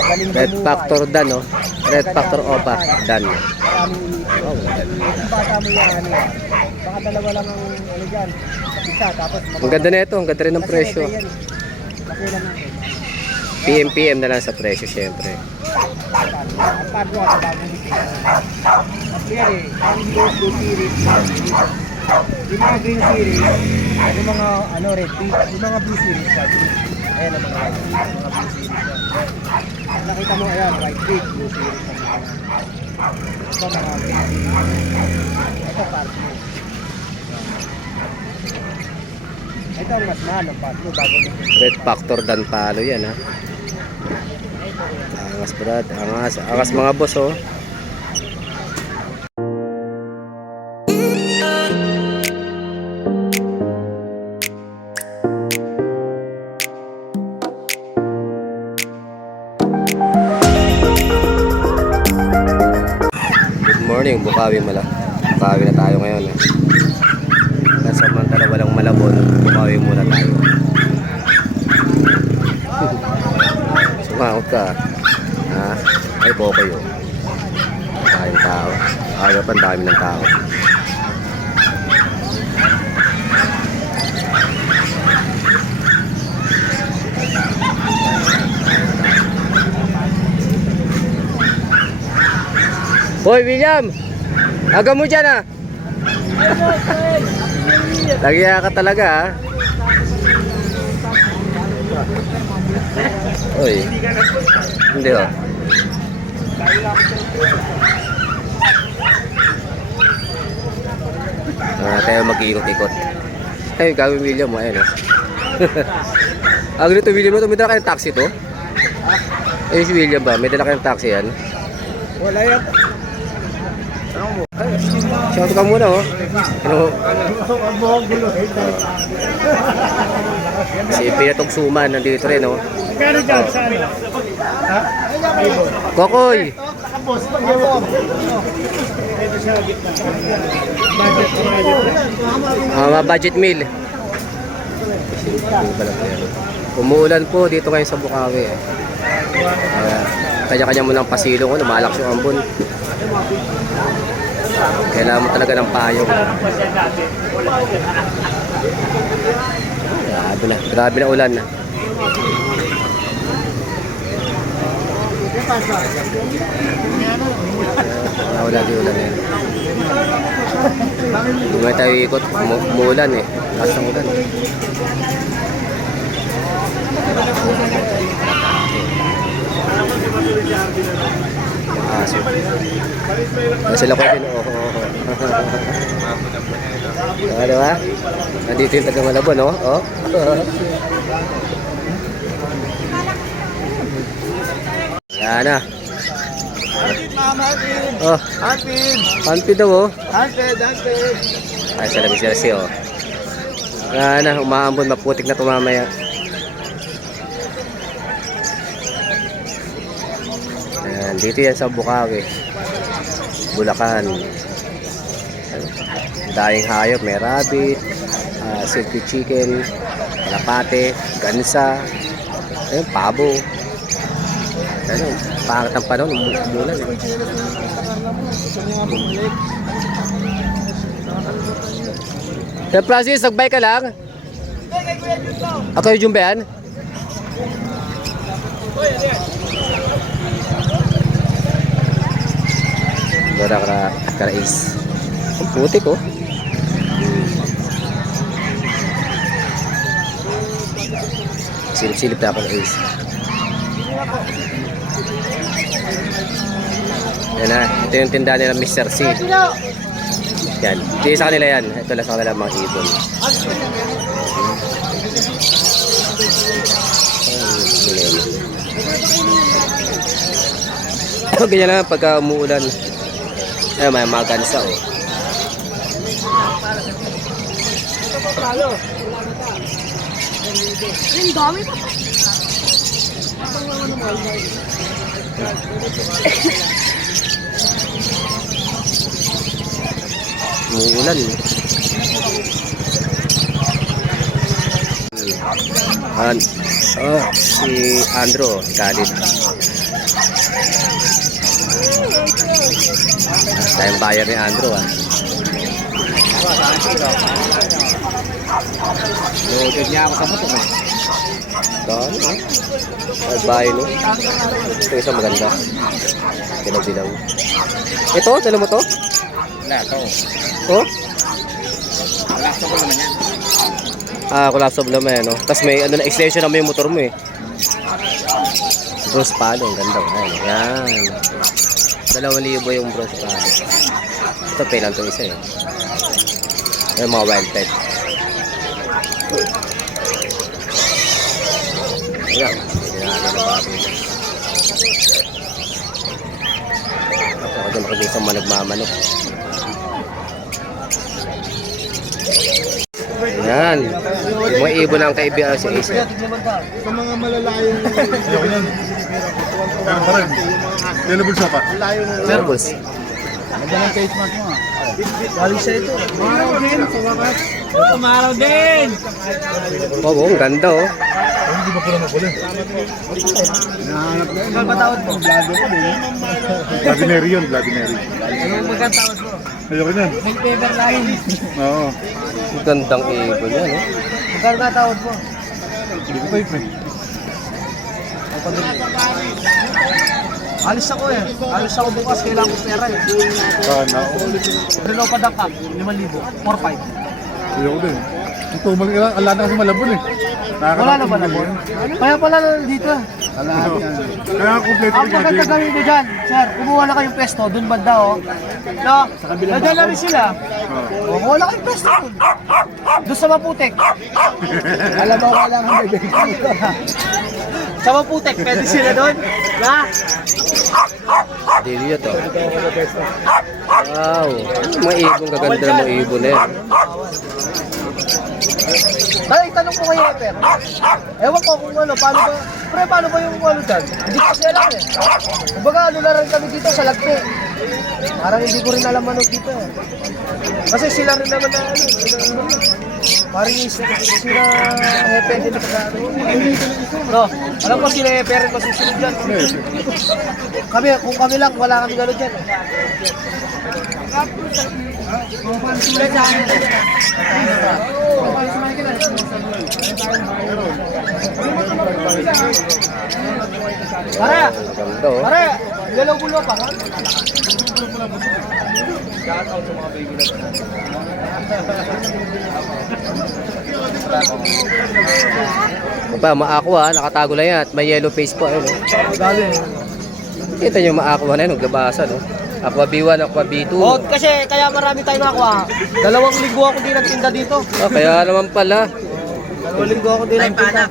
Magaling Red bumuhay. Factor Dan, no? Red Factor Opa Dan. Maraming inipin. Oh, ganda. Kung bata mo yan, ano yan. Baka dalawa lang ang ano dyan. Isa, tapos Ang ganda na ito, ang ganda rin ng presyo. Kasi lang natin. PM na lang sa presyo, syempre. Ang pagwa sa bagong ito. At yan eh, ang blue series. Yung mga green series, yung mga ano, red tea, yung mga blue series. Ayan ang mga blue series. Nakita mo, ayan, white pig, blue series. Ito mga green series. Ito parko. Ito ang mas mahal ang parko bago nito. Red Factor Dan Palo yan, ha? Angas, brad. Angas mga boss, oh. Good morning, Bukawi mala. Bukawi na tayo ngayon, eh. Samantala walang malabon, Bukawi muna tayo. Sumakot ka. Ha? Ay, boko yun. Tayong tao. Ayaw pa, dami ng tao. Hoy, William! Aga mo dyan, ha? Lagya ka talaga, ha? Uy. Hindi, oh. Tayo mag-iikot-ikot. Ay, gawin William mo, ayun, oh. Ang ganito, William mo, may dala kayong taxi to? Ayun si William ba? May dala kayong taxi yan? Wala yan. Shout ka muna, oh. Ano? Si Pinatog Suman, nandito rin, oh. Kaya dyan, saan? Kokoy! Budget meal. Umuulan po dito ngayon sa Bukawi, eh. Kanya-kanya mo ng pasilong, lumalakas yung ambon. Kailangan mo talaga ng payong. Grabe na ulan na. Wala di ulan na yan. Hindi tayo ikot, umuulan, eh. Lakas ng ulan. Sila ko din, diba? Nandito yung taga Malabon, oh. Yan na. Oh, Hanpid daw, oh. Hanpid. Ay, sa labis sila siya, oh. Yan na, umaambon, maputik na tumamaya. Ayan, dito yan sa Bukawi, Bulacan. Daing hayop, may rabbit, silky chicken, kalapate, gansa, ayun, pabo. Ayun, pangat ang panahon, umulan. Sir Francis, nagbay ka lang? Ako yung Jumbean? Karais. Ang putik, oh. Silip-silip na ako ng ace. Yan na. Ito yung tindahan nila Mr. C. Yan. Hindi sa kanila yan. Ito lang sa kanila mga ibon. Ganyan lang pagka umuulan. Ayun, may mga gansa, oh. Yung dami pa. Umuulan, eh. Oh, si Andrew, Khalid. Tayong buyer ni Andrew ah. Loaded niya ako sa motor eh. Dami ah. Albino. Ito isang maganda. Dilaw-dilaw. Ito, dala mo to? Wala to. Oh? Wala ko naman yan. Ah, collapsible naman no. Tapos may ano na extension naman yung motor mo eh. Bronze palo, ang ganda. Ayan. 2,000 yung bronze palo. Ito pay lang itong isa eh. Yung mga wild type. Ayan. Hindi na natin na bago niya. Ako doon nakikita mga nagmamanok. Yan. Yung mga ibon ng kaibigan si Ace. Sa mga malalayong... Ayoko yan. Meron pa rin. Yellow bulsa pa. Nervous. Ganda ng face mask mo ah. Galing sa ito. Maraw din. Sa wakas. Ito, maraw din. Oo, ang ganda oh. Ay, hindi ba pala mapuli? Nahanap na yun. Magkatawad mo. Vlogger ko din. Vladimir yun, Vladimir. Ano magkatawad mo? Ayoko yan. May paper line. Oo. Ang gandang ibon yan oh. Magkano matawad mo? Hindi ko tayo eh. Alis ako eh. Alis ako bukas. Kailangan ko pera eh. Sana all. Reno pa dakap. 5,000. 4,500. Ayoko din. Ito, ala na kasi malabon eh. Wala na ba na po? Kaya pala dito. Kaya kompleto Ang maganda gawin nyo dyan, sir, kumuha na kayong pesto, dun banda oh. No, nandiyan na rin sila. O, kumuha na kayong pesto dun. Doon sa Maputek. Alam mo, wala kang bibigyan. Sa Maputek, pwede sila doon. Na? Dili to. Wow. Mga ibon, gaganda ng mga ibon na yan. Ay, tanong ko kayo, Eper. Ewan ko kung ano, paano ba, pre, paano ba yung ano dyan? Hindi ko kasi alam eh. Kumbaga, ano na rin kami dito sa Lagpo. Parang hindi ko rin alam ano dito eh. Kasi sila rin naman na ano, parang sila hepe din sa ano. No, alam ko sila hepe rin masusunod dyan. Kami, kung kami lang, wala kami gano'n dyan. Pare, Ganda oh. pare, yellow bulo pa ha? Pa, maako ah, nakatago lang yan at may yellow face pa eh. No? Galing. Kita nyo maako na yun, naglabasa no. Aqua B1, Aqua B2. Oh, kasi kaya marami tayong nakuha. 2 linggo ako di nagtinda dito. Ah, kaya naman pala. 2 linggo ako di nagtinda.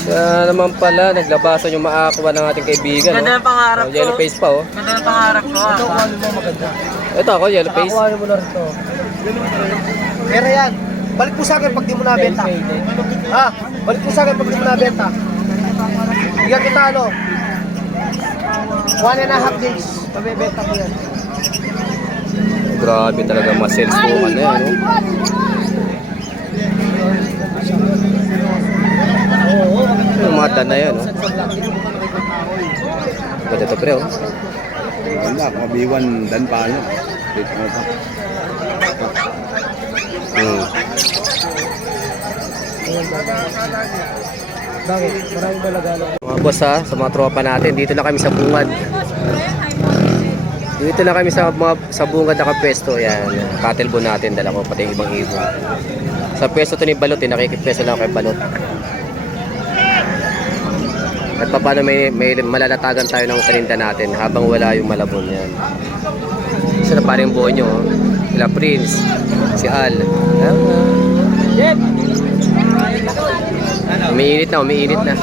Kaya naman pala, naglabasan yung maakuha ng ating kaibigan. Ganda ng pangarap Oh, yellow ko. face pa oh. Ganda ng pangarap ko. Ito, kung ano mo maganda. Ito ako, yellow face. Nakakuha mo na rin to. Pero yan, balik po sa akin pag di mo nabenta. Ha? Balik po sa akin pag di mo nabenta. Bigyan kita ano, 1.5 days. Pabibenta ko yan. Grabe talaga ma-sales po ano yan. Oo, Yung mata na yan. Oh. Ganda ito pre oh. Wala, B1 dan pa yun. Dito mo pa. Bakit? Maraming balagala. Mga boss ha, sa mga tropa natin, dito na kami sa bungad. Dito na kami sa bungad nakapwesto. Yan, cattle natin, dala ko pati yung ibang ibon. Sa pwesto to ni Balot, nakikipwesto lang kay Balot. At paano may malalatagan tayo ng paninda natin habang wala yung malabon yan. Isa na parang buo nyo, oh. Sila Prince, si Al. Umiinit na, umiinit na.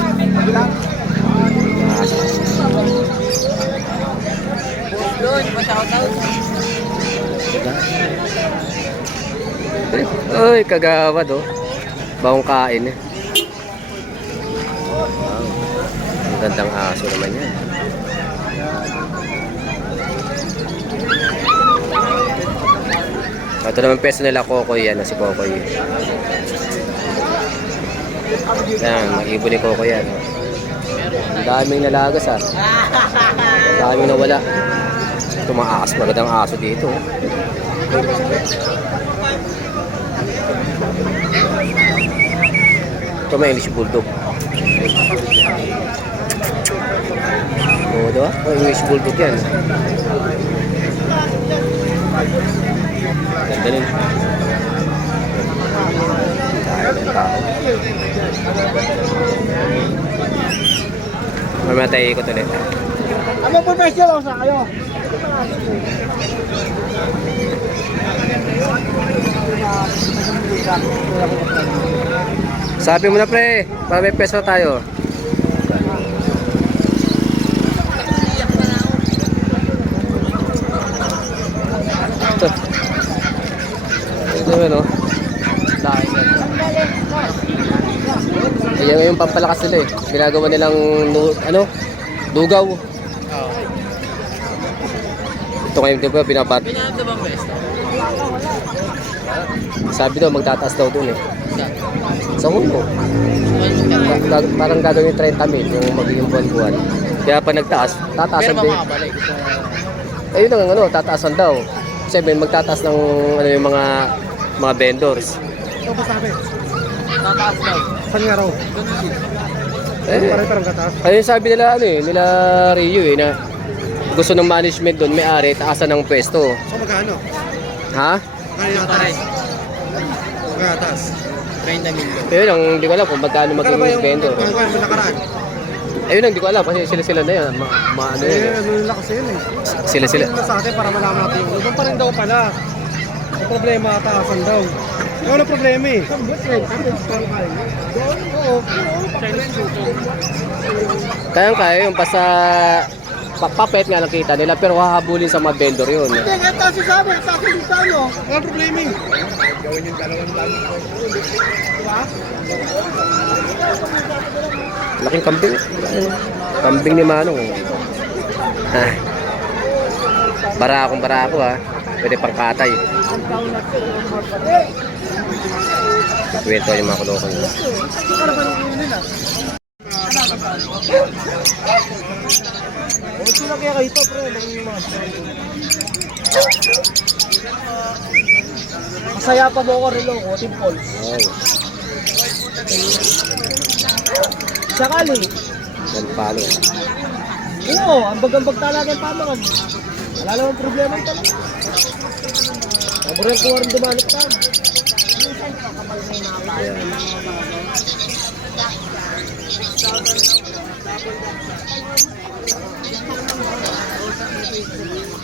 Ay, kagawad oh. Bawang kain eh. Wow. Ang gandang aso naman yan. Ito naman peso nila Kokoy yan, si Kokoy. Yan, mga ibon ni Coco yan. Ang daming nalagas ah. Ang daming nawala. Ito mga aso, magandang aso dito. Ito may English Bulldog. Oo, diba? Oh, English Bulldog yan. Ganda nun. Dahil ng tao. Mamaya tayo ikot ulit. Ano po mesyo lang sa kayo? Sabi mo na pre, para may peso tayo. Ito yun o. Ayan yung pampalakas nila eh. Ginagawa nilang lugaw. Ito ngayon di ba binabat. Sabi daw magtataas daw dun eh. Sa ulo. Parang gagawin 30 mil yung magiging buwan-buwan. Kaya pa nagtaas, tataasan din. Ayun ang tataasan daw. Kasi magtataas ng yung mga vendors. Ito ba sabi? Tataas daw. Saan nga raw? Parang kataas. Ayun sabi nila nila Rio na gusto ng management doon, may-ari, taasan ng pwesto. So magkano? Ha? Magkano yung taas? Magkano taas? 30 million. Ayun ang hindi ko alam kung magkano magiging vendor. Magkano yung nakaraan? Ayun ang hindi ko alam kasi sila na yan. Ano yun eh. Ano nila kasi yun eh. Sila. Tingnan na sa atin para malaman natin yung lubang pa rin daw pala. Ang problema taasan daw. Ano problema eh? Oo. Kaya yung basta papet nga nakita nila pero hahabulin sa mga vendor yun. Hindi, nga taas yung sabi. Taas yung sano. Ano problema eh? Gawin yung dalawang tayo. Diba? Laking kambing. Kambing ni Manong. Ah. Barako ha. Pwede pang katay. Kwento yung mga kulokon. Ano ba yung nila? Sino kaya kayo ito, pre? Masaya pa mo ko rin ako, Team Pauls. Sakali. Yan palo. Oo, ambag-ambag talaga yung pamangan. Wala naman problema ito lang. Maburin ko rin dumalik ka.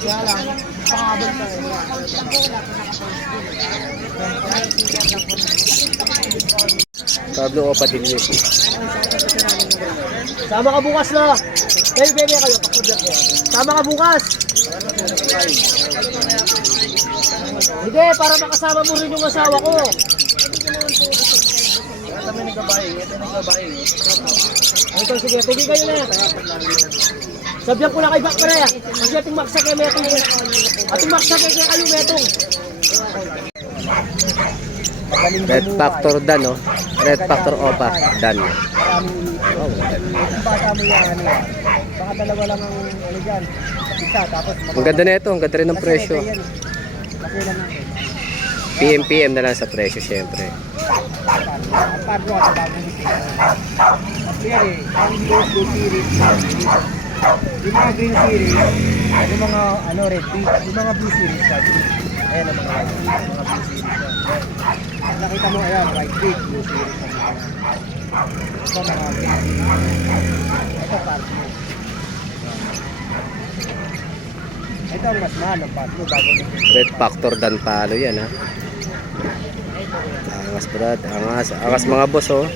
Kaya lang, pangabot tayo. Pablo o Padilla. Sama ka bukas na. Bebe kayo, pakubyak ko. Sama ka bukas. Hindi, para makasama mo rin yung asawa ko. Ito nagbabae. Ito, sige, tugin kayo na yan. Sabihan ko na kay Bakpere. Kasi ating maksa kay Metong. Ating maksa kay kayo Metong. Red Factor Dan, no? Red Factor Opa Dan. Oh, bata mo yan, baka dalawa lang ang dyan. Isa, tapos Ang ganda na ito, ang ganda rin ng presyo. Kasi lang natin. PM na lang sa presyo, syempre. Ang padlo sa bagong dito. Kasi ang blue series, yung mga green series, yung mga red tea, yung mga blue series. Ayan ang mga blue series. Nakita mo, ayan, white tea, blue series. Ito mga green series. Ito padlo. Ito ang mas mahal ng padlo bago nito. Red Factor Dan Palo yan, ha? Angas brad, angas mga boss, oh.